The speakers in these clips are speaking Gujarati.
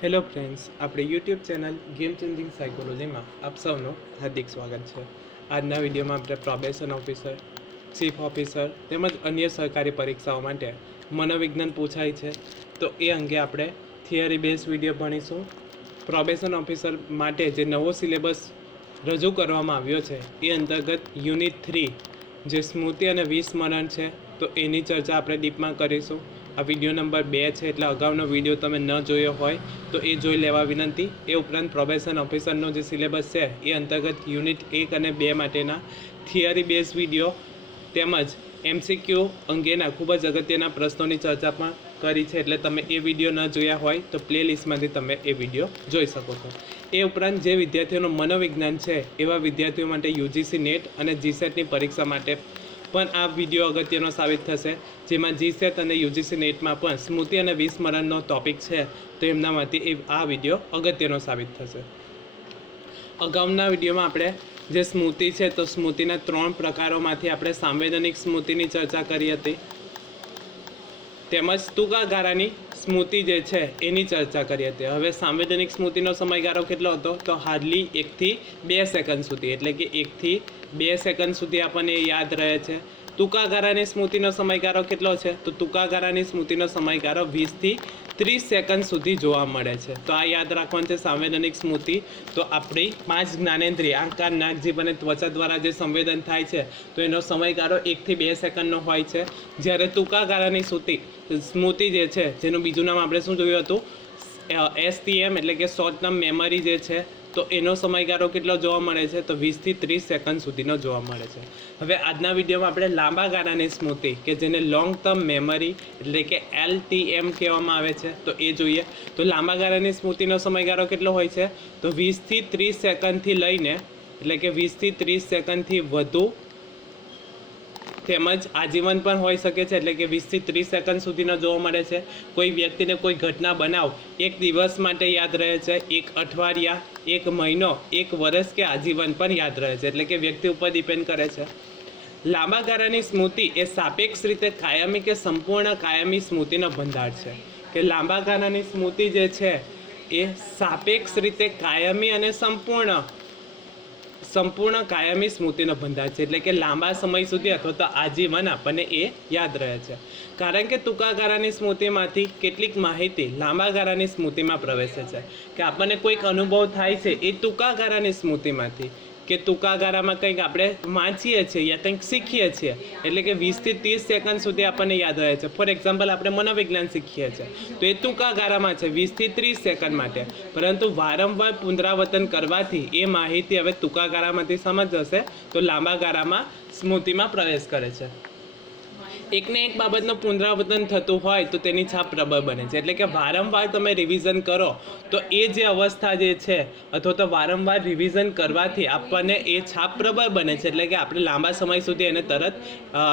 હેલો ફ્રેન્ડ્સ આપણે યુટ્યુબ ચેનલ ગેમ ચેન્જિંગ સાયકોલોજીમાં આપ સૌનું હાર્દિક સ્વાગત છે. આજના વિડીયોમાં આપણે પ્રોબેશન ઓફિસર ચીફ ઓફિસર તેમજ અન્ય સરકારી પરીક્ષાઓ માટે મનોવિજ્ઞાન પૂછાય છે. તો એ અંગે આપણે થિયરી બેઝ વીડિયો ભણીશું. પ્રોબેશન ઓફિસર માટે જે નવો સિલેબસ રજૂ કરવામાં આવ્યો છે, એ અંતર્ગત યુનિટ થ્રી જે સ્મૃતિ અને વિસ્મરણ છે, તો એની ચર્ચા આપણે ડીપમાં કરીશું. આ વીડિયો નંબર બે છે, એટલે અગાઉનો વીડિયો તમે ન જોયો હોય, તો એ જોઈ લેવા વિનંતી. એ ઉપરાંત પ્રોબેશન ઓફિસરનો જે સિલેબસ છે, એ અંતર્ગત યુનિટ એક અને બે માટેના થિયરી બેઝ વીડિયો તેમજ એમસીક્યુ અંગેના ખૂબ જ અગત્યના પ્રશ્નોની ચર્ચા પણ કરી છે, એટલે તમે એ વીડિયો ન જોયા હોય, તો પ્લે લિસ્ટમાંથી તમે એ વીડિયો જોઈ શકો છો. એ ઉપરાંત જે વિદ્યાર્થીઓનું મનોવિજ્ઞાન છે, એવા વિદ્યાર્થીઓ માટે યુજીસી નેટ અને જીસેટની પરીક્ષા માટે પણ આ વીડિયો અગત્યનો સાબિત થશે, જેમાં જીસેટ અને યુજીસી નેટમાં પણ સ્મૃતિ અને વિસ્મરણનો ટોપિક છે. તો એમનામાંથી એ આ વીડિયો અગત્યનો સાબિત થશે. અગાઉના વિડીયોમાં આપણે જે સ્મૃતિ છે, તો સ્મૃતિના ત્રણ પ્રકારોમાંથી આપણે સાંવેદનિક સ્મૃતિની ચર્ચા કરી હતી. તેમજ ટૂંકા ગાળાની સ્મૃતિ જે છે, એની ચર્ચા કરી હતી. હવે સાંવેદનિક સ્મૃતિનો સમયગાળો કેટલો હતો? તો હાર્ડલી એકથી બે સેકન્ડ સુધી, એટલે કે એકથી બે સેકન્ડ સુધી આપણને યાદ રહે છે. તુકાગારાની સ્મૃતિનો સમયગાળો કેટલો છે? તો તુકાગારાની સ્મૃતિનો સમયગાળો વીસથી ત્રીસ સેકન્ડ સુધી જોવા મળે છે. તો આ યાદ રાખવાનું છે સંવેદનિક સ્મૃતિ. તો આપણી પાંચ જ્ઞાનેન્દ્રિય આંકાર નાક જીભ અને ત્વચા દ્વારા જે સંવેદન થાય છે, તો એનો સમયગાળો એકથી બે સેકન્ડનો હોય છે. જ્યારે તુકાગારાની સ્મૃતિ સ્મૃતિ જે છે, જેનું બીજું નામ આપણે શું જોયું હતું? એસટીએમ એટલે કે શોર્ટ ટર્મ મેમરી જે છે તો એનો સમયગાળો કેટલો જોવા મળે છે? તો વીસથી ત્રીસ સેકન્ડ સુધીનો જોવા મળે છે. હવે આજના વિડીયોમાં આપણે લાંબા ગાળાની સ્મૃતિ કે જેને લોંગ ટર્મ મેમરી એટલે કે એલટીએમ કહેવામાં આવે છે, તો એ જોઈએ. તો લાંબા ગાળાની સ્મૃતિનો સમયગાળો કેટલો હોય છે? તો વીસથી ત્રીસ સેકન્ડથી લઈને, એટલે કે વીસથી ત્રીસ સેકન્ડથી વધુ તેમજ આજીવન પણ હોઈ શકે છે, એટલે કે વીસથી ત્રીસ સેકન્ડ સુધીનો જોવા મળે છે. કોઈ વ્યક્તિને કોઈ ઘટના બનાવ એક દિવસ માટે યાદ રહે છે, એક અઠવાડિયા, એક મહિનો, એક વર્ષ કે આજીવન પણ યાદ રહે છે, એટલે કે વ્યક્તિ ઉપર ડિપેન્ડ કરે છે. લાંબા ગાળાની સ્મૃતિ એ સાપેક્ષ રીતે કાયમી કે સંપૂર્ણ કાયમી સ્મૃતિનો ભંડાર છે. કે લાંબા ગાળાની સ્મૃતિ જે છે એ સાપેક્ષ રીતે કાયમી અને સંપૂર્ણ સંપૂર્ણ કાયમી સ્મૃતિનો ભંડાર છે. એટલે કે લાંબા સમય સુધી અથવા તો આજીવન આપણને એ યાદ રહે છે. કારણ કે ટૂંકા ગાળાની સ્મૃતિમાંથી કેટલીક માહિતી લાંબા ગાળાની સ્મૃતિમાં પ્રવેશે છે. કે આપણને કોઈક અનુભવ થાય છે એ ટૂંકા ગાળાની સ્મૃતિમાંથી. કે તુકાગારામાં કંઈક આપણે વાંચીએ છીએ યા કંઈક શીખીએ છીએ. એટલે કે વીસથી ત્રીસ સેકન્ડ સુધી આપણને યાદ રહે છે. ફોર એક્ઝામ્પલ, આપણે મનોવિજ્ઞાન શીખીએ છીએ. તો એ તુકાગારામાં છે, વીસથી ત્રીસ સેકન્ડ માટે. પરંતુ વારંવાર પુનરાવર્તન કરવાથી એ માહિતી હવે તુકાગારામાંથી સમજ જશે, તો લાંબા ગાળામાં સ્મૃતિમાં પ્રવેશ કરે છે. એકને એક બાબતનું પુનરાવર્તન થતું હોય તો તેની છાપ પ્રબળ બને છે. એટલે કે વારંવાર તમે રિવિઝન કરો તો એ જે અવસ્થા જે છે અથવા તો વારંવાર રિવિઝન કરવાથી આપણને એ છાપ પ્રબળ બને છે. એટલે કે આપણે લાંબા સમય સુધી એને તરત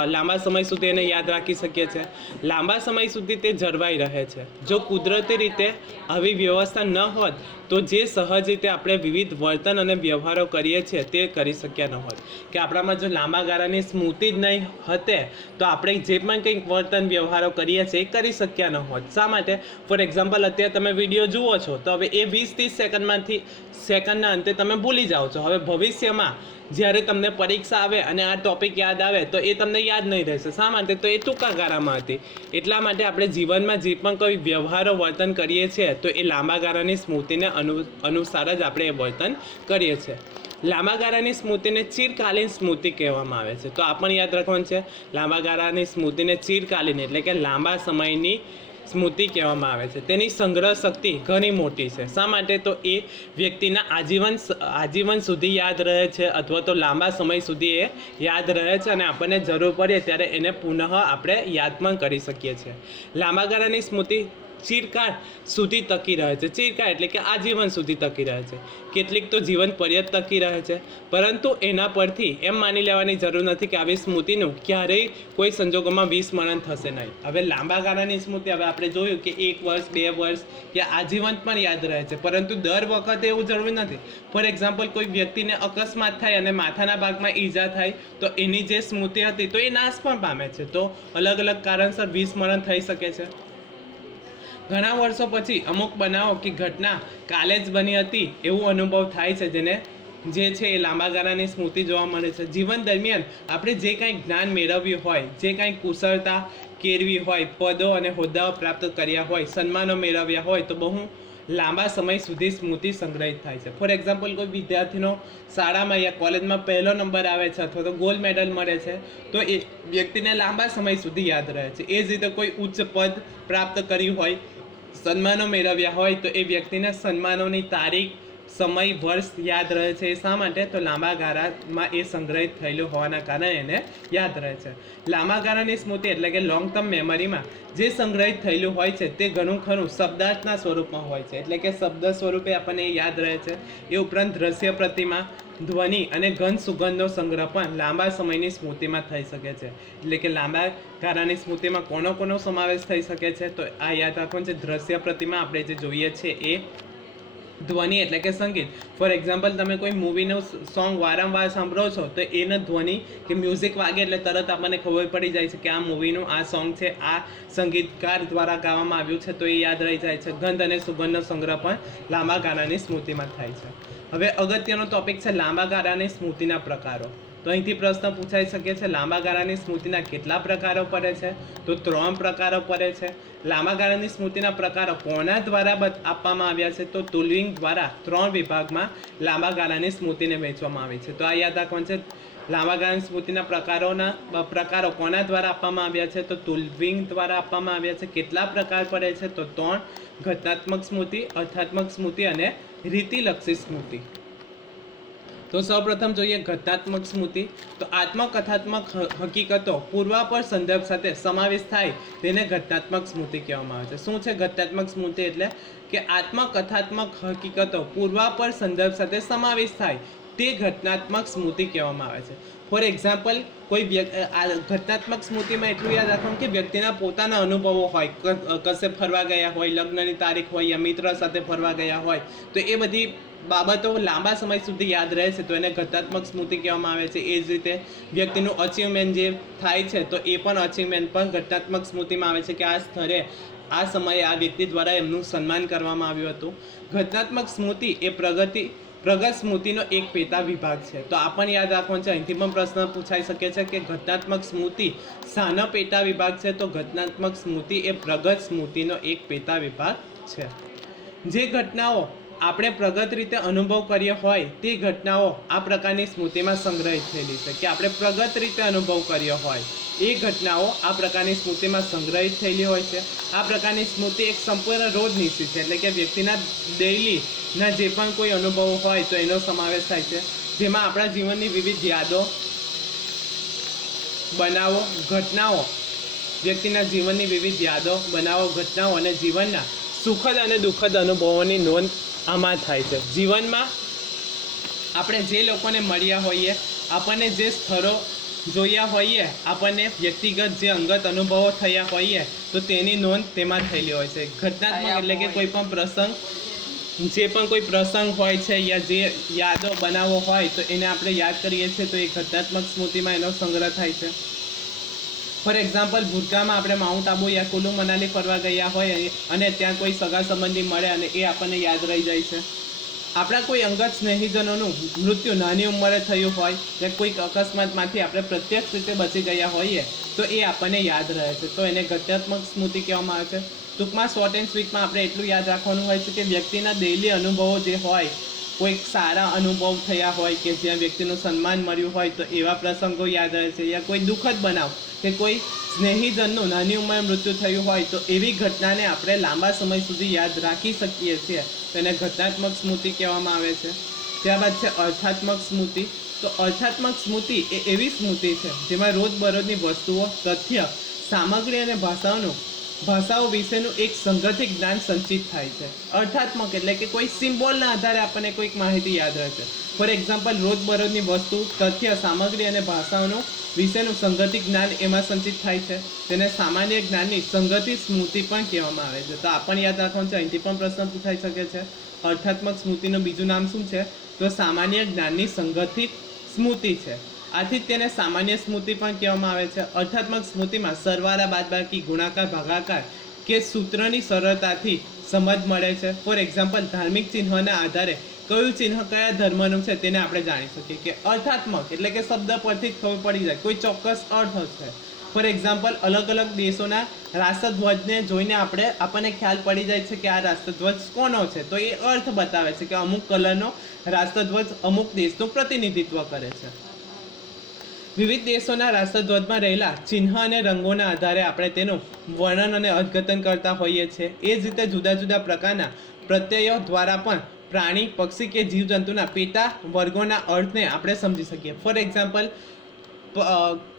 લાંબા સમય સુધી એને યાદ રાખી શકીએ છીએ. લાંબા સમય સુધી તે જળવાઈ રહે છે. જો કુદરતી રીતે આવી વ્યવસ્થા ન હોત તો જે સહજ રીતે આપણે વિવિધ વર્તન અને વ્યવહારો કરીએ છીએ તે કરી શક્યા ન હોત. કે આપણામાં જો લાંબા ગાળાની સ્મૃતિ જ નહીં હતે, તો આપણે જે પણ કંઈક વર્તન, વ્યવહારો કરીએ છીએ એ કરી શક્યા ન હોત. શા માટે? ફોર એક્ઝામ્પલ અત્યારે તમે વીડિયો જુઓ છો, તો હવે એ વીસ ત્રીસ સેકન્ડમાંથી, સેકન્ડના અંતે તમે ભૂલી જાઓ છો. હવે ભવિષ્યમાં જ્યારે તમને પરીક્ષા આવે અને આ ટોપિક યાદ આવે, તો એ તમને યાદ નહીં રહેશે. શા માટે? તો એ ટૂંકા ગાળામાં હતી. એટલા માટે આપણે જીવનમાં જે પણ કોઈ વ્યવહારો વર્તન કરીએ છીએ, તો એ લાંબા ગાળાની સ્મૃતિને અનુ, અનુસાર જ આપણે એ વર્તન કરીએ છીએ. લાંબા ગાળાની સ્મૃતિને ચિરકાલીન સ્મૃતિ કહેવામાં આવે છે. તો આ પણ યાદ રાખવાનું છે. લાંબા ગાળાની સ્મૃતિને ચિરકાલીન એટલે કે લાંબા સમયની સ્મૃતિ કહેવામાં આવે છે. તેની સંગ્રહ શક્તિ ઘણી મોટી છે. શા માટે તો એ વ્યક્તિના આજીવન આજીવન સુધી યાદ રહે છે અથવા તો લાંબા સમય સુધી એ યાદ રહે છે અને આપણને જરૂર પડે ત્યારે એને પુનઃ આપણે યાદ પણ કરી શકીએ છીએ. લાંબા ગાળાની સ્મૃતિ ચિરકાળ સુધી તકી રહે છે. ચિરકાળ એટલે કે આજીવન સુધી તકી રહે છે. કેટલીક તો જીવન પર્યત તકી રહે છે. પરંતુ એના પરથી એમ માની લેવાની જરૂર નથી કે આવી સ્મૃતિનું ક્યારેય કોઈ સંજોગોમાં વિસ્મરણ થશે નહીં. હવે લાંબા ગાળાની સ્મૃતિ હવે આપણે જોયું કે એક વર્ષ, બે વર્ષ કે આજીવન પણ યાદ રહે છે. પરંતુ દર વખતે એવું જરૂરી નથી. ફોર એક્ઝામ્પલ, કોઈ વ્યક્તિને અકસ્માત થાય અને માથાના ભાગમાં ઈજા થાય, તો એની જે સ્મૃતિ હતી, તો એ નાશ પણ પામે છે. તો અલગ અલગ કારણસર વિસ્મરણ થઈ શકે છે. ઘણા વર્ષો પછી અમુક બનાવો કે ઘટના કાલે જ બની હતી એવું અનુભવ થાય છે, જેને જે છે એ લાંબા ગાળાની સ્મૃતિ જોવા મળે છે. જીવન દરમિયાન આપણે જે કાંઈ જ્ઞાન મેળવ્યું હોય, જે કાંઈ કુશળતા કેળવી હોય, પદો અને હોદ્દાઓ પ્રાપ્ત કર્યા હોય, સન્માનો મેળવ્યા હોય, તો બહુ લાંબા સમય સુધી સ્મૃતિ સંગ્રહિત થાય છે. ફોર એક્ઝામ્પલ, કોઈ વિદ્યાર્થીનો શાળામાં યા કોલેજમાં પહેલો નંબર આવે છે અથવા તો ગોલ્ડ મેડલ મળે છે, તો એ વ્યક્તિને લાંબા સમય સુધી યાદ રહે છે. એ જ રીતે કોઈ ઉચ્ચ પદ પ્રાપ્ત કર્યું હોય સન્માનો મેળવ્યા હોય તો એ વ્યક્તિને સન્માનોની તારીખ સમય વર્ષ યાદ રહે છે. એ શા માટે? તો લાંબા ગાળામાં એ સંગ્રહિત થયેલું હોવાના કારણે એને યાદ રહે છે. લાંબા ગાળાની સ્મૃતિ એટલે કે લોંગ ટર્મ મેમરીમાં જે સંગ્રહિત થયેલું હોય છે તે ઘણું ખરું શબ્દાર્થના સ્વરૂપમાં હોય છે. એટલે કે શબ્દ સ્વરૂપે આપણને યાદ રહે છે. એ ઉપરાંત દ્રશ્ય પ્રતિમા, ધ્વનિ અને ઘન સુગંધનો સંગ્રહ પણ લાંબા સમયની સ્મૃતિમાં થઈ શકે છે. એટલે કે લાંબા ગાળાની સ્મૃતિમાં કોનો કોનો સમાવેશ થઈ શકે છે? તો આ યાદ રાખવાનું છે. દ્રશ્ય પ્રતિમા આપણે જે જોઈએ છે એ ધ્વનિ એટલે કે સંગીત. ફોર એક્ઝામ્પલ તમે કોઈ મૂવીનું સોંગ વારંવાર સાંભળો છો, તો એનો ધ્વનિ કે મ્યુઝિક વાગે એટલે તરત આપણને ખબર પડી જાય છે કે આ મૂવીનું આ સોંગ છે, આ સંગીતકાર દ્વારા ગાવામાં આવ્યું છે, તો એ યાદ રહી જાય છે. ગંધ અને સુગંધનો સંગ્રહ પણ લાંબા ગાળાની સ્મૃતિમાં થાય છે. હવે અગત્યનો ટોપિક છે લાંબા ગાળાની સ્મૃતિના પ્રકારો. તો અહીંથી પ્રશ્ન પૂછાઈ શકે છે, લાંબા ગાળાની સ્મૃતિના કેટલા પ્રકારો પડે છે? તો ત્રણ પ્રકારો પડે છે. લાંબા ગાળાની સ્મૃતિના પ્રકારો કોના દ્વારા આપવામાં આવ્યા છે? તો તુલવિંગ દ્વારા ત્રણ વિભાગમાં લાંબા ગાળાની સ્મૃતિને વહેંચવામાં આવી છે. તો આ યાદ રાખવાનું છે, લાંબા ગાળાની સ્મૃતિના પ્રકારોના પ્રકારો કોના દ્વારા આપવામાં આવ્યા છે? તો તુલવિંગ દ્વારા આપવામાં આવ્યા છે. કેટલા પ્રકાર પડે છે? તો ત્રણ ઘટનાત્મક સ્મૃતિ અર્થાત્મક સ્મૃતિ અને રીતિલક્ષી સ્મૃતિ. તો સૌપ્રથમ જોઈએ ઘટનાત્મક સ્મૃતિ. તો આત્મકથાત્મક હકીકતો પૂર્વાપર સંદર્ભ સાથે સમાવેશ થાય તેને ઘટનાત્મક સ્મૃતિ કહેવામાં આવે છે. શું છે ઘટનાત્મક સ્મૃતિ એટલે? કે આત્મકથાત્મક હકીકતો પૂર્વાપર સંદર્ભ સાથે સમાવેશ થાય તે ઘટનાત્મક સ્મૃતિ કહેવામાં આવે છે. ફોર એક્ઝામ્પલ કોઈ ઘટનાત્મક સ્મૃતિમાં એટલું યાદ રાખવાનું કે વ્યક્તિના પોતાના અનુભવો હોય કશે ફરવા ગયા હોય, લગ્નની તારીખ હોય યા મિત્ર સાથે ફરવા ગયા હોય, તો એ બધી બાબતો લાંબા સમય સુધી યાદ રહે છે તો એને ઘટનાત્મક સ્મૃતિ કહેવામાં આવે છે. એ જ રીતે વ્યક્તિનું અચીવમેન્ટ જે થાય છે તો એ પણ અચીવમેન્ટ પણ ઘટનાત્મક સ્મૃતિમાં આવે છે કે આ સ્થળે, આ સમયે આ વ્યક્તિ દ્વારા એમનું સન્માન કરવામાં આવ્યું હતું. ઘટનાત્મક સ્મૃતિ એ પ્રગતિ, પ્રગત સ્મૃતિનો એક પેટા વિભાગ છે. તો આ પણ યાદ રાખવાનું છે. અહીંથી પણ પ્રશ્ન પૂછાઈ શકે છે કે ઘટનાત્મક સ્મૃતિ શાનો પેટા વિભાગ છે? તો ઘટનાત્મક સ્મૃતિ એ પ્રગત સ્મૃતિનો એક પેટા વિભાગ છે. જે ઘટનાઓ આપણે પ્રગત રીતે અનુભવ કર્યો હોય તે ઘટનાઓ આ પ્રકારની સ્મૃતિમાં સંગ્રહિત થયેલી છે કે આપણે પ્રગત રીતે અનુભવ કર્યો હોય એ ઘટનાઓ આ પ્રકારની સ્મૃતિમાં સંગ્રહિત થયેલી હોય છે. આ પ્રકારની સ્મૃતિ એક સંપૂર્ણ રોજ નિશ્ચિત છે એટલે કે વ્યક્તિના ડેઇલીના જે પણ કોઈ અનુભવો હોય તો એનો સમાવેશ થાય છે. જેમાં આપણા જીવનની વિવિધ યાદો, બનાવો, ઘટનાઓ, વ્યક્તિના જીવનની વિવિધ યાદો, બનાવો, ઘટનાઓ અને જીવનના સુખદ અને દુઃખદ અનુભવોની નોંધ આમાં થાય છે. જીવનમાં આપણે જે લોકોને મળ્યા હોઈએ આપણને જે સ્થળો જોયા હોઈએ આપણને વ્યક્તિગત જે અંગત અનુભવો થયા હોઈએ તો તેની નોંધ તેમાં થયેલી હોય છે. ઘટનાત્મક એટલે કે કોઈ પણ પ્રસંગ જે પણ કોઈ પ્રસંગ હોય છે યા જે યાદો બનાવો હોય તો એને આપણે યાદ કરીએ છીએ તો એ ઘટનાત્મક સ્મૃતિમાં એનો સંગ્રહ થાય છે. ફોર એક્ઝામ્પલ ભૂતકાળમાં આપણે માઉન્ટ આબુ યા કુલુ મનાલી ફરવા ગયા હોય અને ત્યાં કોઈ સગા સંબંધી મળે અને એ આપણને યાદ રહી જાય છે. આપણા કોઈ અંગત સ્નેહીજનોનું મૃત્યુ નાની ઉંમરે થયું હોય કે કોઈક અકસ્માતમાંથી આપણે પ્રત્યક્ષ રીતે બચી ગયા હોઈએ, તો એ આપણને યાદ રહે છે. તો એને ઘટનાત્મક સ્મૃતિ કહેવામાં આવે છે. ટૂંકમાં શોર્ટ એન્ડ સ્વીટમાં આપણે એટલું યાદ રાખવાનું હોય છે કે વ્યક્તિના ડેઇલી અનુભવો જે હોય કોઈક સારા અનુભવ થયા હોય કે જ્યાં વ્યક્તિનું સન્માન મળ્યું હોય તો એવા પ્રસંગો યાદ રહે છે. યા કોઈ દુઃખદ બનાવ કે કોઈ સ્નેહીજનનું નાની ઉંમરે મૃત્યુ થયું હોય તો એવી ઘટનાને આપણે લાંબા સમય સુધી યાદ રાખી શકીએ છીએ. તો એને ઘટનાત્મક સ્મૃતિ કહેવામાં આવે છે. ત્યારબાદ છે અર્થાત્મક સ્મૃતિ. તો અર્થાત્મક સ્મૃતિ એ એવી સ્મૃતિ છે જેમાં રોજબરોજની વસ્તુઓ, તથ્ય, સામગ્રી અને ભાષાઓનું ભાષાઓ વિશેનું એક સંગઠિત જ્ઞાન સંચિત થાય છે. અર્થાત્મક એટલે કે કોઈ સિમ્બોલના આધારે આપણને કોઈક માહિતી યાદ રહે છે. ફોર એક્ઝામ્પલ, રોજબરોજની વસ્તુ, તથ્ય, સામગ્રી અને ભાષાઓનું વિશેનું સંગઠિત જ્ઞાન એમાં સંચિત થાય છે. તેને સામાન્ય જ્ઞાનની સંગઠિત સ્મૃતિ પણ કહેવામાં આવે છે. તો આ પણ યાદ રાખવાનું છે. અહીંથી પણ પ્રશ્ન પૂછાઈ શકે છે. અર્થાત્મક સ્મૃતિનું બીજું નામ શું છે? તો સામાન્ય જ્ઞાનની સંગઠિત સ્મૃતિ છે. આથી જ તેને સામાન્ય સ્મૃતિ પણ કહેવામાં આવે છે. અર્થાત્મક સ્મૃતિમાં સરવાળા, બાદબાકી, ગુણાકાર, ભાગાકાર કે સૂત્રની સરળતાથી સમજ મળે છે. ફોર એક્ઝામ્પલ ધાર્મિક ચિહ્નના આધારે કયું ચિહ્ન કયા ધર્મનું છે તેને આપણે જાણી શકીએ કે અર્થાત્મક એટલે કે શબ્દ પરથી જ ખબર પડી જાય. કોઈ ચોક્કસ અર્થ છે ફોર એક્ઝામ્પલ અલગ અલગ દેશોના રાષ્ટ્રધ્વજને જોઈને આપણે આપણને ખ્યાલ પડી જાય છે કે આ રાષ્ટ્રધ્વજ કોનો છે. તો એ અર્થ બતાવે છે કે અમુક કલરનો રાષ્ટ્રધ્વજ અમુક દેશનું પ્રતિનિધિત્વ કરે છે. વિવિધ દેશોના રાષ્ટ્રધ્વજમાં રહેલા ચિહ્ન અને રંગોના આધારે આપણે તેનું વર્ણન અને અર્થઘટન કરતા હોઈએ છીએ. એ જ રીતે જુદા જુદા પ્રકારના પ્રત્યયો દ્વારા પણ પ્રાણી, પક્ષી કે જીવજંતુના પેટા વર્ગોના અર્થને આપણે સમજી શકીએ. ફોર એક્ઝામ્પલ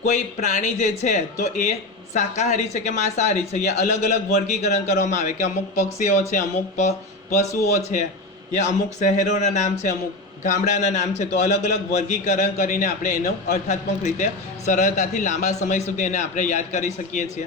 કોઈ પ્રાણી જે છે તો એ શાકાહારી છે કે માંસાહારી છે, યા અલગ અલગ વર્ગીકરણ કરવામાં આવે કે અમુક પક્ષીઓ છે, અમુક પશુઓ છે, યા અમુક શહેરોના નામ છે, અમુક ગામડાના નામ છે, તો અલગ અલગ વર્ગીકરણ કરીને આપણે એનો અર્થાત્મક રીતે સરળતાથી લાંબા સમય સુધી એને આપણે યાદ કરી શકીએ છીએ.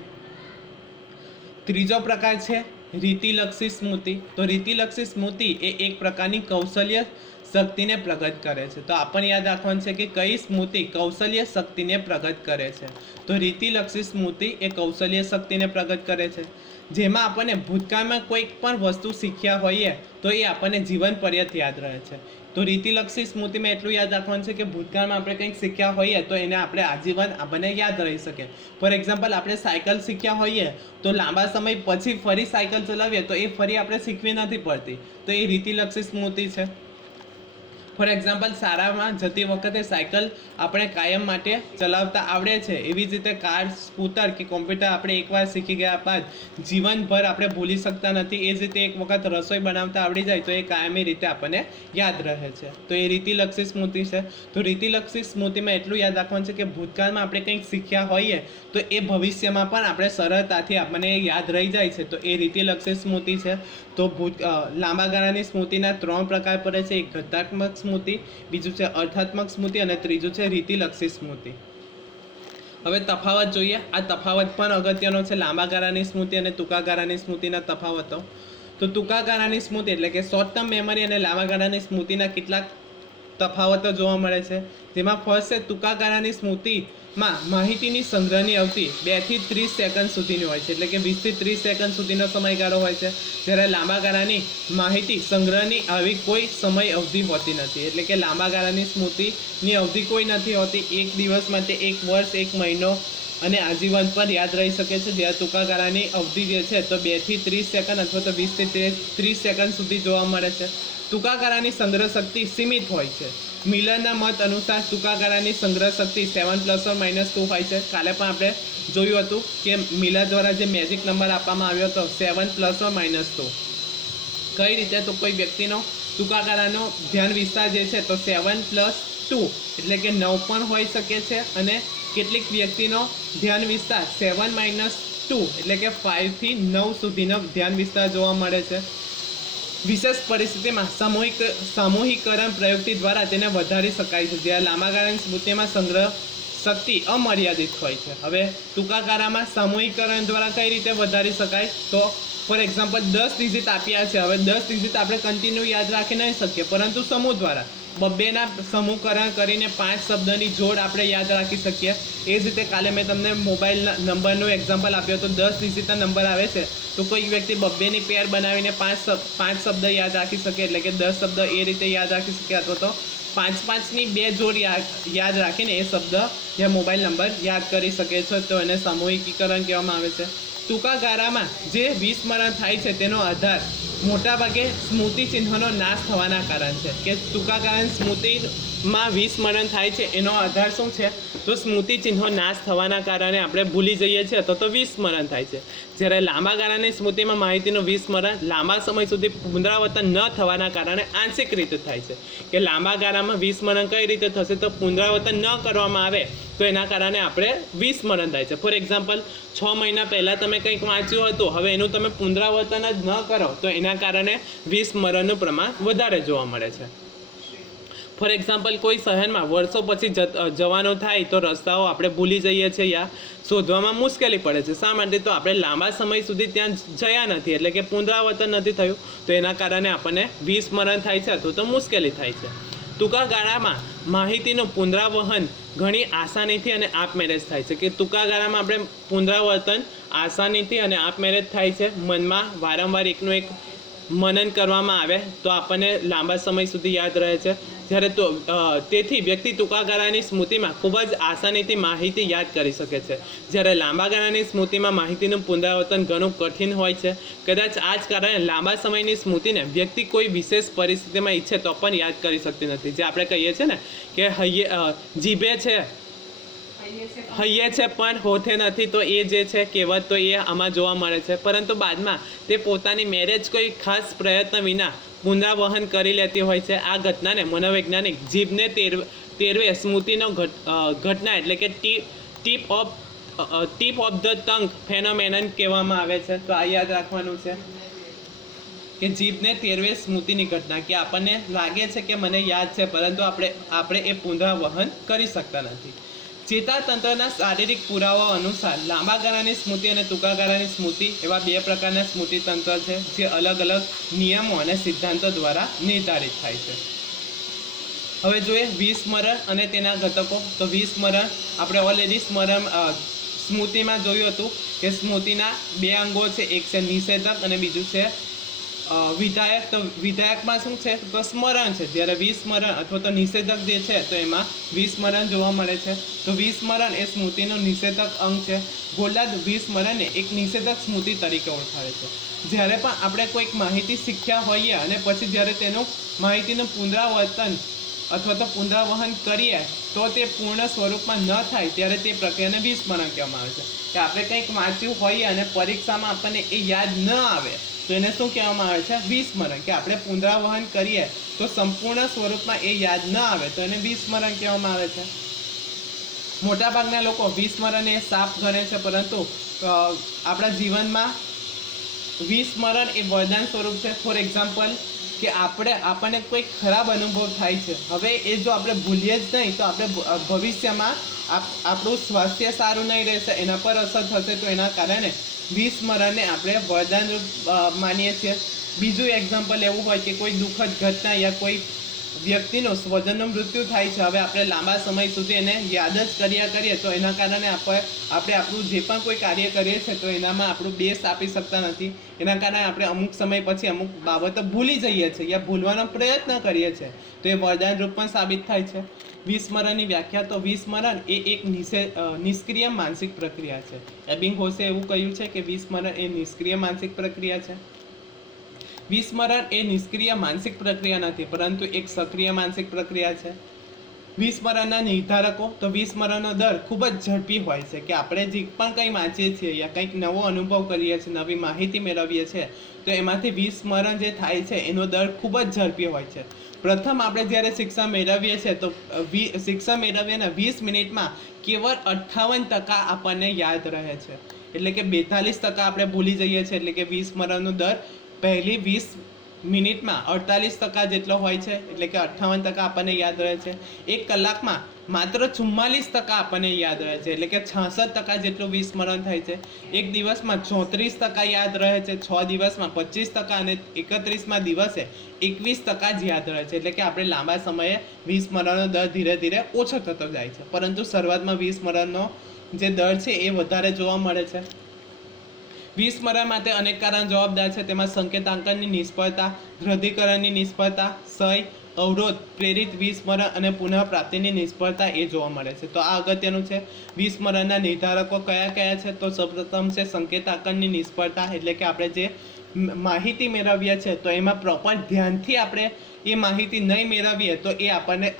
ત્રીજો પ્રકાર છે, રીતિલક્ષી સ્મૃતિ. તો રીતિલક્ષી સ્મૃતિ એ એક પ્રકારની કૌશલ્ય શક્તિને પ્રગટ કરે છે. તો આપણને યાદ રાખવાનું છે કે કઈ સ્મૃતિ કૌશલ્ય શક્તિને પ્રગટ કરે છે? તો રીતિલક્ષી સ્મૃતિ એ કૌશલ્ય શક્તિને પ્રગટ કરે છે. જેમાં આપણને ભૂતકાળમાં કોઈક પણ વસ્તુ શીખ્યા હોઈએ, તો એ આપણને જીવન પર્યત યાદ રહે છે. તો રીતિલક્ષી સ્મૃતિમાં એટલું યાદ રાખવાનું છે કે ભૂતકાળમાં આપણે કંઈક શીખ્યા હોઈએ, તો એને આપણે આજીવન આપણને યાદ રહી શકે. ફોર એક્ઝામ્પલ, આપણે સાયકલ શીખ્યા હોઈએ, તો લાંબા સમય પછી ફરી સાયકલ ચલાવીએ, તો એ ફરી આપણે શીખવી નથી પડતી. તો એ રીતિલક્ષી સ્મૃતિ છે. ફોર એક્ઝામ્પલ શાળામાં જતી વખતે સાયકલ આપણે કાયમ માટે ચલાવતા આવડે છે. એવી જ રીતે કાર, સ્કૂટર કે કોમ્પ્યુટર આપણે એકવાર શીખી ગયા બાદ જીવનભર આપણે ભૂલી શકતા નથી. એ જ રીતે એક વખત રસોઈ બનાવતા આવડી જાય તો એ કાયમી રીતે આપણને યાદ રહે છે. તો એ રીતિલક્ષી સ્મૃતિ છે. તો રીતિલક્ષી સ્મૃતિમાં એટલું યાદ રાખવાનું છે કે ભૂતકાળમાં આપણે કંઈક શીખ્યા હોઈએ તો એ ભવિષ્યમાં પણ આપણે સરળતાથી આપણને યાદ રહી જાય છે. તો એ રીતિલક્ષી સ્મૃતિ છે. તો ભૂત લાંબા ગાળાની સ્મૃતિના ત્રણ પ્રકાર પડે છે. એક ઘટાત્મક સ્મૃતિ, બીજું છે અર્થાત્મક સ્મૃતિ અને ત્રીજું છે રીતિલક્ષી સ્મૃતિ. હવે તફાવત જોઈએ. આ તફાવત પણ અગત્યનો છે. લાંબા ગાળાની સ્મૃતિ અને ટૂંકા ગાળાની સ્મૃતિના તફાવતો. તો ટૂંકા ગાળાની સ્મૃતિ એટલે કે શોર્ટ ટર્મ મેમરી અને લાંબા ગાળાની સ્મૃતિના કેટલાક તફાવતો જોવા મળે છે. જેમાં ફર્સ્ટ છે ટૂંકા ગાળાની સ્મૃતિમાં માહિતીની સંગ્રહની અવધિ બેથી ત્રીસ સેકન્ડ સુધીની હોય છે. એટલે કે વીસથી ત્રીસ સેકન્ડ સુધીનો સમયગાળો હોય છે. જ્યારે લાંબા ગાળાની માહિતી સંગ્રહની આવી કોઈ સમય અવધિ હોતી નથી. એટલે કે લાંબા ગાળાની સ્મૃતિની અવધિ કોઈ નથી હોતી. એક દિવસ માટે એક વર્ષ, એક મહિનો અને આજીવન પણ યાદ રહી શકે છે. જ્યારે ટૂંકા ગાળાની અવધિ જે છે, તો બેથી ત્રીસ સેકન્ડ અથવા તો વીસથી ત્રીસ સેકન્ડ સુધી જોવા મળે છે. ટૂંકા ગાળાની સંગ્રહ શક્તિ સીમિત હોય છે. મિલરના મત અનુસાર ટૂંકા ગાળાની સંગ્રહ શક્તિ seven plus or minus two હોય છે. કાલે પણ આપણે જોયું હતું કે મિલર દ્વારા જે મેજિક નંબર આપવામાં આવ્યો હતો seven plus or minus two કઈ રીતે તો કોઈ વ્યક્તિનો ટૂંકાગાળાનો ધ્યાન વિસ્તાર જે છે તો સેવન પ્લસ ટુ એટલે કે નવ પણ હોઈ શકે છે અને કેટલીક વ્યક્તિનો ધ્યાન વિસ્તાર સેવન માઇનસ ટુ એટલે કે ફાઇવથી નવ સુધીનો ધ્યાન વિસ્તાર જોવા મળે છે. વિશેષ પરિસ્થિતિમાં સામૂહિક સામૂહિકરણ પ્રયુક્તિ દ્વારા તેને વધારી શકાય છે જ્યારે લાંબા ગાળાની સ્મૃતિમાં સંગ્રહ શક્તિ અમર્યાદિત હોય છે. હવે ટૂંકા ગાળામાં સામૂહિકરણ દ્વારા કઈ રીતે વધારી શકાય? તો ફોર એક્ઝામ્પલ દસ ડિજિટ આપ્યા છે. હવે દસ ડિજિટ આપણે કન્ટિન્યુ યાદ રાખી નહીં શકીએ, પરંતુ સમૂહ દ્વારા. બબ્બેના સમૂહકરણ કરીને પાંચ શબ્દની જોડ આપણે યાદ રાખી શકીએ. એ જ રીતે કાલે મેં તમને મોબાઈલ નંબરનું એક્ઝામ્પલ આપ્યો તો દસ ડિજિટના નંબર આવે છે. તો કોઈ વ્યક્તિ બબ્બેની પેર બનાવીને પાંચ પાંચ શબ્દ યાદ રાખી શકે એટલે કે દસ શબ્દ એ રીતે યાદ રાખી શકે અથવા તો પાંચ પાંચની બે જોડ યાદ રાખીને એ શબ્દ જે મોબાઈલ નંબર યાદ કરી શકે છે તો એને સામૂહિકીકરણ કહેવામાં આવે છે. ટૂંકા ગાળામાં જે વિસ્મરણ થાય છે તેનો આધાર મોટાભાગે સ્મૃતિ ચિહ્નનો નાશ થવાના કારણ છે. કે ટૂંકા કારણ સ્મૃતિમાં વિસ્મરણ થાય છે, એનો આધાર શું છે? તો સ્મૃતિ ચિહ્નો નાશ થવાના કારણે આપણે ભૂલી જઈએ છીએ, અથવા તો વિસ્મરણ થાય છે. જ્યારે લાંબા ગાળાની સ્મૃતિમાં માહિતીનું વિસ્મરણ લાંબા સમય સુધી પુનરાવર્તન ન થવાના કારણે આંશિક રીતે થાય છે. કે લાંબા ગાળામાં વિસ્મરણ કઈ રીતે થશે, તો પુનરાવર્તન ન કરવામાં આવે, તો એના કારણે આપણે વિસ્મરણ થાય છે. ફોર એક્ઝામ્પલ છ મહિના પહેલાં તમે કંઈક વાંચ્યું હતું, હવે એનું તમે પુનરાવર્તન જ ન કરો, તો એના કારણે વિસ્મરણનું પ્રમાણ વધારે જોવા મળે છે. ફોર એક્ઝામ્પલ કોઈ શહેરમાં વર્ષો પછી જવાનો થાય તો રસ્તાઓ આપણે ભૂલી જઈએ છીએ યા શોધવામાં મુશ્કેલી પડે છે. શા માટે? તો આપણે લાંબા સમય સુધી ત્યાં જયા નથી. એટલે કે પુનરાવર્તન નથી થયું. તો એના કારણે આપણને વિસ્મરણ થાય છે અથવા તો મુશ્કેલી થાય છે. ટૂંકા ગાળામાં માહિતીનું પુનરાવહન ઘણી આસાનીથી અને આપમેળે જ થાય છે. કે ટૂંકા ગાળામાં આપણે પુનરાવર્તન આસાનીથી અને આપમેળે જ થાય છે. મનમાં વારંવાર એકનું એક મનન કરવામાં આવે, તો આપણને લાંબા સમય સુધી યાદ રહે છે. જ્યારે તો તેથી વ્યક્તિ ટૂંકા ગાળાની સ્મૃતિમાં ખૂબ જ આસાનીથી માહિતી યાદ કરી શકે છે. જ્યારે લાંબા ગાળાની સ્મૃતિમાં માહિતીનું પુનરાવર્તન ઘણું કઠિન હોય છે, કદાચ આ જ કારણે લાંબા સમયની સ્મૃતિને વ્યક્તિ કોઈ વિશેષ પરિસ્થિતિમાં ઈચ્છે તો પણ યાદ કરી શકતી નથી. જે આપણે કહીએ છીએ ને કે હૈયે જીભે છે હૈયે છે, પણ હોથે નથી, તો એ જે છે, કહેવત તો એ આમાં જોવા મળે છે. પરંતુ બાદમાં તે પોતાની મેરેજ કોઈ ખાસ પ્રયત્ન વિના પુનરાવહન કરી લેતી હોય છે. આ ઘટનાને મનોવૈજ્ઞાનિક જીભને તેરવે તેરવે સ્મૃતિનો ઘટ ઘટના એટલે કે tip tip of tip of the tongue phenomenon કહેવામાં આવે છે. તો આ યાદ રાખવાનું છે કે જીભને તેરવે સ્મૃતિની ઘટના કે આપણને લાગે છે કે મને યાદ છે, પરંતુ આપણે આપણે એ પુનરાવહન કરી શકતા નથી. ચેતાતંત્રના શારીરિક પુરાવાઓ અનુસાર લાંબા ગાળાની સ્મૃતિ અને ટૂંકા ગાળાની સ્મૃતિ એવા બે પ્રકારના સ્મૃતિ તંત્ર છે, જે અલગ અલગ નિયમો અને સિદ્ધાંતો દ્વારા નિર્ધારિત થાય છે. હવે જોઈએ વિસ્મરણ અને તેના ઘટકો. તો વિસ્મરણ, આપણે ઓલરેડી સ્મરણ સ્મૃતિમાં જોયું હતું કે સ્મૃતિના બે અંગો છે, એક છે નિષેધક અને બીજું છે વિધાયક તો વિધાયકમાં શું છે? તો સ્મરણ છે. જ્યારે વિસ્મરણ અથવા તો નિષેધક જે છે, તો એમાં વિસ્મરણ જોવા મળે છે. તો વિસ્મરણ એ સ્મૃતિનું નિષેધક અંગ છે. ગોલાદ વિસ્મરણને એક નિષેધક સ્મૃતિ તરીકે ઓળખાવે છે. જ્યારે પણ આપણે કોઈક માહિતી શીખ્યા હોઈએ અને પછી જ્યારે તેનું માહિતીનું પુનરાવર્તન અથવા તો પુનરાવહન કરીએ, તો તે પૂર્ણ સ્વરૂપમાં ન થાય, ત્યારે તે પ્રક્રિયાને વિસ્મરણ કહેવામાં આવે છે. કે આપણે કંઈક વાંચ્યું હોઈએ અને પરીક્ષામાં આપણને એ યાદ ન આવે તો એને શું કહેવામાં આવે છે? વિસ્મરણ. કે આપણે પુનરાવહન કરીએ તો સંપૂર્ણ સ્વરૂપમાં એ યાદ ન આવે તો એને વિસ્મરણ કહેવામાં આવે છે. મોટાભાગના લોકો વિસ્મરણ એ સાપ ગણે છે, પરંતુ આપણા જીવનમાં વિસ્મરણ એ વરદાન સ્વરૂપ છે. ફોર એક્ઝામ્પલ, કે આપણે, આપણને કોઈ ખરાબ અનુભવ થાય છે. હવે એ જો આપણે ભૂલીએ જ નહીં, તો આપણે ભવિષ્યમાં આપ- આપણું સ્વાસ્થ્ય સારું નહીં રહેશે, એના પર અસર થશે, તો એના કારણે વિસ્મરણને આપણે વરદાન રૂપ માનીએ છીએ. બીજું એક્ઝામ્પલ એવું હોય કે કોઈ દુઃખદ ઘટના યા કોઈ વ્યક્તિનું સ્વજનનું મૃત્યુ થાય છે, હવે આપણે લાંબા સમય સુધી એને યાદ જ કર્યા કરીએ, તો એના કારણે આપણે આપણે આપણું જે પણ કોઈ કાર્ય કરીએ છીએ, તો એનામાં આપણું બેસ આપી શકતા નથી. એના કારણે આપણે અમુક સમય પછી અમુક બાબતો ભૂલી જઈએ છીએ, યા ભૂલવાનો પ્રયત્ન કરીએ છીએ. તો એ વરદાન રૂપ પણ સાબિત થાય છે. વિસ્મરણની વ્યાખ્યા તો વિસ્મરણ એ એક નિષે નિષ્ક્રિય માનસિક પ્રક્રિયા છે. એબિંગ હોસે એવું કહ્યું છે કે વિસ્મરણ એ નિષ્ક્રિય માનસિક પ્રક્રિયા છે? વિસ્મરણ એ નિષ્ક્રિય માનસિક પ્રક્રિયા નથી, પરંતુ એક સક્રિય માનસિક પ્રક્રિયા છે. વિસ્મરણના નિર્ધારકો, તો વિસ્મરણનો દર ખૂબ જ ઝડપી હોય છે કે આપણે જે પણ કંઈ વાંચીએ છીએ યા કંઈક નવો અનુભવ કરીએ છીએ, નવી માહિતી મેળવીએ છીએ, તો એમાંથી વિસ્મરણ જે થાય છે, એનો દર ખૂબ જ ઝડપી હોય છે. પ્રથમ આપણે જ્યારે શિક્ષા મેળવીએ છીએ તો શિક્ષા મેળવ્યાના વીસ મિનિટમાં કેવળ અઠ્ઠાવન ટકા આપણને યાદ રહે છે. એટલે કે બેતાલીસ ટકા આપણે ભૂલી જઈએ છીએ, એટલે કે વીસ મરણનો દર પહેલી વીસ મિનિટમાં અડતાલીસ ટકા જેટલો હોય છે, એટલે કે અઠ્ઠાવન ટકા આપણને યાદ રહે છે. એક કલાકમાં માત્ર ચુમ્માલીસ ટકા આપણને યાદ રહે છે. એટલે કે છાસઠ ટકા જેટલું વિસ્મરણ થાય છે, એક દિવસમાં ચોત્રીસ ટકા યાદ રહે છે, છ દિવસમાં પચીસ ટકા અને એકત્રીસમાં દિવસે એકવીસ ટકા જ યાદ રહે છે. એટલે કે આપણે લાંબા સમયે વિસ્મરણનો દર ધીરે ધીરે ઓછો થતો જાય છે. પરંતુ શરૂઆતમાં વિસ્મરણનો જે દર છે એ વધારે જોવા મળે છે. વિસ્મરણ માટે અનેક કારણ જવાબદાર છે. તેમાં સંકેતાંકનની નિષ્ફળતા દ્રઢીકરણની નિષ્ફળતા સય અવરોધ, પ્રેરિત, વિસ્મરણ અને પુનઃપ્રાપ્તિની નિષ્ફળતા એ જોવા મળે છે. તો આ અગત્યનું છે. વિસ્મરણના નિર્ધારકો કયા કયા છે? તો સૌપ્રથમ છે સંકેતાંકનની નિષ્ફળતા, એટલે કે આપણે જે માહિતી મેળવીએ છીએ, તો એમાં પ્રોપર ધ્યાનથી આપણે એ માહિતી નહીં મેળવીએ, તો એ આપણને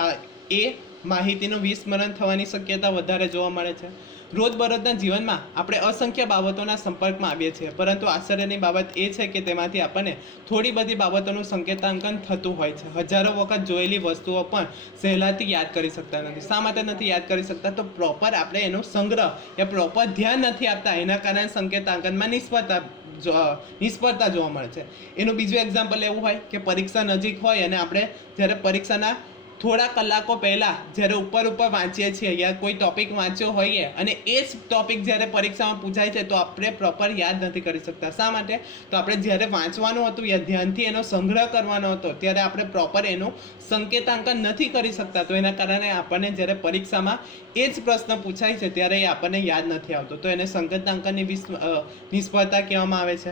એ માહિતીનું વિસ્મરણ થવાની શક્યતા વધારે જોવા મળે છે. રોજબરોજના જીવનમાં આપણે અસંખ્ય બાબતોના સંપર્કમાં આવીએ છીએ. પરંતુ આશ્ચર્યની બાબત એ છે કે તેમાંથી આપણને થોડી બધી બાબતોનું સંકેતાંકન થતું હોય છે. હજારો વખત જોયેલી વસ્તુઓ પણ સહેલાથી યાદ કરી શકતા નથી. શા માટે નથી યાદ કરી શકતા? તો પ્રોપર આપણે એનો સંગ્રહ એ પ્રોપર ધ્યાન નથી આપતા. એના કારણે સંકેતાંકનમાં નિષ્ફળતા નિષ્ફળતા જોવા મળે છે. એનું બીજું એક્ઝામ્પલ એવું હોય કે પરીક્ષા નજીક હોય અને આપણે જ્યારે પરીક્ષાના થોડા કલાકો પહેલાં જ્યારે ઉપર ઉપર વાંચીએ છીએ, યા કોઈ ટોપિક વાંચ્યો હોઈએ અને એ જ ટોપિક જ્યારે પરીક્ષામાં પૂછાય છે, તો આપણે પ્રોપર યાદ નથી કરી શકતા. શા માટે? તો આપણે જ્યારે વાંચવાનું હતું, યા ધ્યાનથી એનો સંગ્રહ કરવાનો હતો, ત્યારે આપણે પ્રોપર એનું સંકેતાંકન નથી કરી શકતા. તો એના કારણે આપણને જ્યારે પરીક્ષામાં એ જ પ્રશ્ન પૂછાય છે, ત્યારે એ આપણને યાદ નથી આવતો. તો એને સંકેતાંકનની નિષ્ફળતા કહેવામાં આવે છે.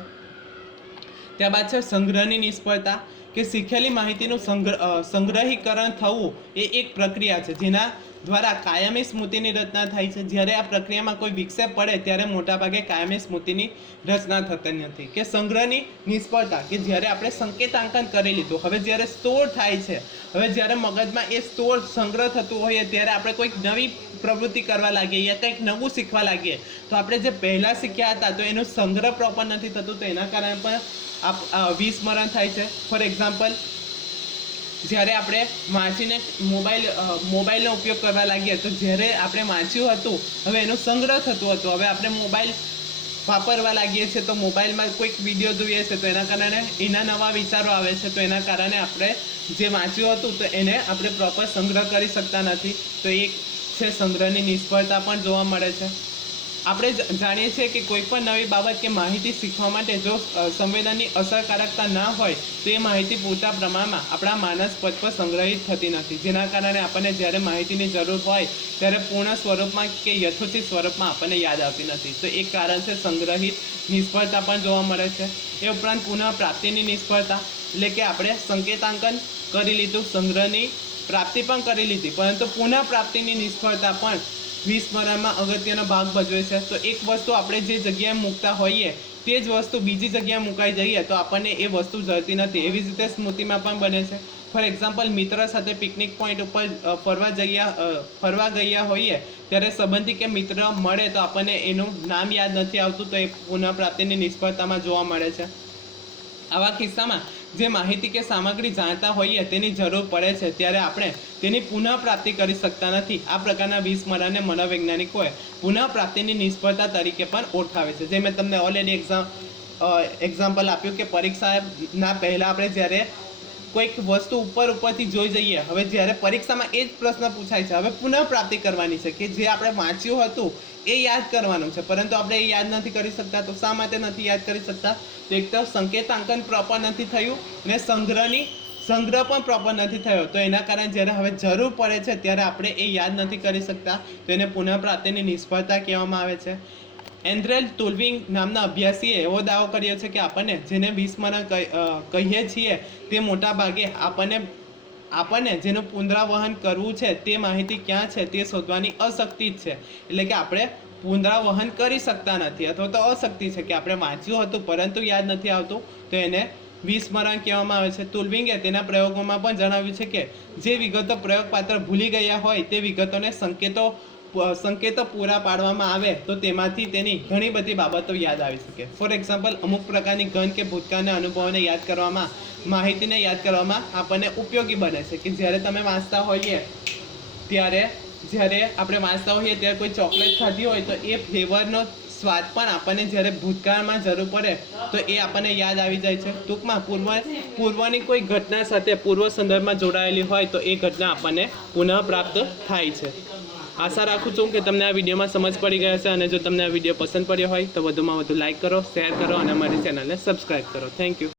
ત્યારબાદ છે સંગ્રહની નિષ્ફળતા. કે શીખેલી માહિતીનું સંગ્રહ સંગ્રહીકરણ થવું એ એક પ્રક્રિયા છે, જેના દ્વારા કાયમી સ્મૃતિની રચના થાય છે. જ્યારે આ પ્રક્રિયામાં કોઈ વિક્ષેપ પડે, ત્યારે મોટાભાગે કાયમી સ્મૃતિની રચના થતી નથી. કે સંગ્રહની નિષ્ફળતા, કે જ્યારે આપણે સંકેતાંકન કરી લીધું, હવે જ્યારે સ્ટોર થાય છે, હવે જ્યારે મગજમાં એ સ્ટોર સંગ્રહ થતું હોય, ત્યારે આપણે કોઈક નવી પ્રવૃત્તિ કરવા લાગીએ યા કંઈક નવું શીખવા લાગીએ, તો આપણે જે પહેલાં શીખ્યા હતા, તો એનો સંગ્રહ પ્રોપર નથી થતું. તો એના કારણે પણ વિસ્મરણ થાય છે. ફોર એક્ઝામ્પલ જ્યારે આપણે વાંચીને મોબાઈલ મોબાઈલનો ઉપયોગ કરવા લાગીએ, તો જ્યારે આપણે વાંચ્યું હતું, હવે એનો સંગ્રહ થતું હતું. હવે આપણે મોબાઈલ વાપરવા લાગીએ છીએ, તો મોબાઈલમાં કોઈક વીડિયો જોઈએ છે, તો એના કારણે એના નવા વિચારો આવે છે, તો એના કારણે આપણે જે વાંચ્યું હતું, તો એને આપણે પ્રોપર સંગ્રહ કરી શકતા નથી. તો એક છે સંગ્રહની નિષ્ફળતા પણ જોવા મળે છે. આપણે જાણીએ છીએ કે કોઈ પણ નવી બાબત કે માહિતી શીખવા માટે જો સંવેદનની અસરકારકતા ના હોય, તો એ માહિતી પૂરતા પ્રમાણમાં આપણા માનસ પદ પર સંગ્રહિત થતી નથી. જેના કારણે આપણને જ્યારે માહિતીની જરૂર હોય, ત્યારે પૂર્ણ સ્વરૂપમાં કે યથોચિત સ્વરૂપમાં આપણને યાદ આવતી નથી. તો એક કારણ છે સંગ્રહિત નિષ્ફળતા પણ જોવા મળે છે. એ ઉપરાંત પુનઃ પ્રાપ્તિની નિષ્ફળતા, એટલે કે આપણે સંકેતાંકન કરી લીધું, સંગ્રહની પ્રાપ્તિ પણ કરી લીધી, પરંતુ પુનઃપ્રાપ્તિની નિષ્ફળતા પણ વિસ્મરણમાં અગત્યનો ભાગ ભજવે છે. તો એક વસ્તુ આપણે જે જગ્યાએ મૂકતા હોઈએ, તે જ વસ્તુ બીજી જગ્યાએ મુકાઈ જઈએ, તો આપણને એ વસ્તુ જળતી નથી. એવી જ રીતે સ્મૃતિમાં પણ બને છે. ફોર એક્ઝામ્પલ, મિત્ર સાથે પિકનિક પોઈન્ટ ઉપર ફરવા જઈએ ફરવા ગયા હોઈએ, ત્યારે સંબંધી કે મિત્ર મળે તો આપણને એનું નામ યાદ નથી આવતું, તો એ પુનઃપ્રાપ્તિની નિષ્ફળતામાં જોવા મળે છે. આવા કિસ્સામાં જે માહિતી કે સામગ્રી જાણતા હોઈએ તેની જરૂર પડે છે, ત્યારે આપણે તેની પુનઃપ્રાપ્તિ કરી શકતા નથી. આ પ્રકારના વિસ્મરણને મનોવૈજ્ઞાનિકોએ પુનઃપ્રાપ્તિની નિષ્ફળતા તરીકે પણ ઓળખાવે છે. જે મેં તમને ઓલરેડી એક્ઝામ એક્ઝામ્પલ આપ્યું કે પરીક્ષાના પહેલાં આપણે જ્યારે કોઈક વસ્તુ ઉપર ઉપરથી જોઈ જઈએ. હવે જ્યારે પરીક્ષામાં એ જ પ્રશ્ન પૂછાય છે, હવે પુનઃપ્રાપ્તિ કરવાની છે કે જે આપણે વાંચ્યું હતું, એ યાદ કરવાનું છે. પરંતુ આપણે એ યાદ નથી કરી શકતા, તો શા માટે નથી યાદ કરી શકતા? તો એક તો સંકેતાંકન પ્રોપર નથી થયું ને સંગ્રહની, સંગ્રહ પણ પ્રોપર નથી થયો. તો એના કારણે જ્યારે હવે જરૂર પડે છે, ત્યારે આપણે એ યાદ નથી કરી શકતા. તો એને પુનઃપ્રાપ્તિની નિષ્ફળતા કહેવામાં આવે છે. એન્ડ્રેલ ટુલવિંગ નામના અભ્યાસીએ એવો દાવો કર્યો છે કે આપણને જેને વિસ્મરણ કહી- કહીએ છીએ તે મોટાભાગે આપણને આપણને જેનું પુનરાવહન કરવું છે તે માહિતી ક્યાં છે તે શોધવાની અશક્તિ જ છે. એટલે કે આપણે પુનરાવહન કરી શકતા નથી અથવા તો અશક્તિ છે કે આપણે વાંચ્યું હતું પરંતુ યાદ નથી આવતું. તો એને વિસ્મરણ કહેવામાં આવે છે. તુલવિંગે તેના પ્રયોગોમાં પણ જણાવ્યું છે કે જે વિગતો પ્રયોગપાત્ર ભૂલી ગયા હોય તે વિગતોને સંકેતો સંકેતો પૂરા પાડવામાં આવે તો તેમાંથી તેની ઘણી બધી બાબતો યાદ આવી શકે. ફોર એક્ઝામ્પલ અમુક પ્રકારની ઘન કે ભૂતકાળના અનુભવોને યાદ કરવામાં, માહિતીને યાદ કરવામાં આપણને ઉપયોગી બને છે કે જ્યારે તમે વાંચતા હોઈએ, ત્યારે જ્યારે આપણે વાંચતા હોઈએ ત્યારે કોઈ ચોકલેટ ખાધી હોય તો એ ફ્લેવરનો સ્વાદ પણ આપણને જ્યારે ભૂતકાળમાં જરૂર પડે તો એ આપણને યાદ આવી જાય છે. ટૂંકમાં પૂર્વ, પૂર્વની કોઈ ઘટના સાથે પૂર્વ સંદર્ભમાં જોડાયેલી હોય તો એ ઘટના આપણને પુનઃપ્રાપ્ત થાય છે. આશા રાખું છું કે તમને આ વિડીયોમાં સમજ પડી ગયા છે અને જો તમને આ વીડિયો પસંદ પડ્યો હોય તો વધુમાં વધુ લાઇક કરો શેર કરો અને અમારી ચેનલને સબસ્ક્રાઈબ કરો. Thank you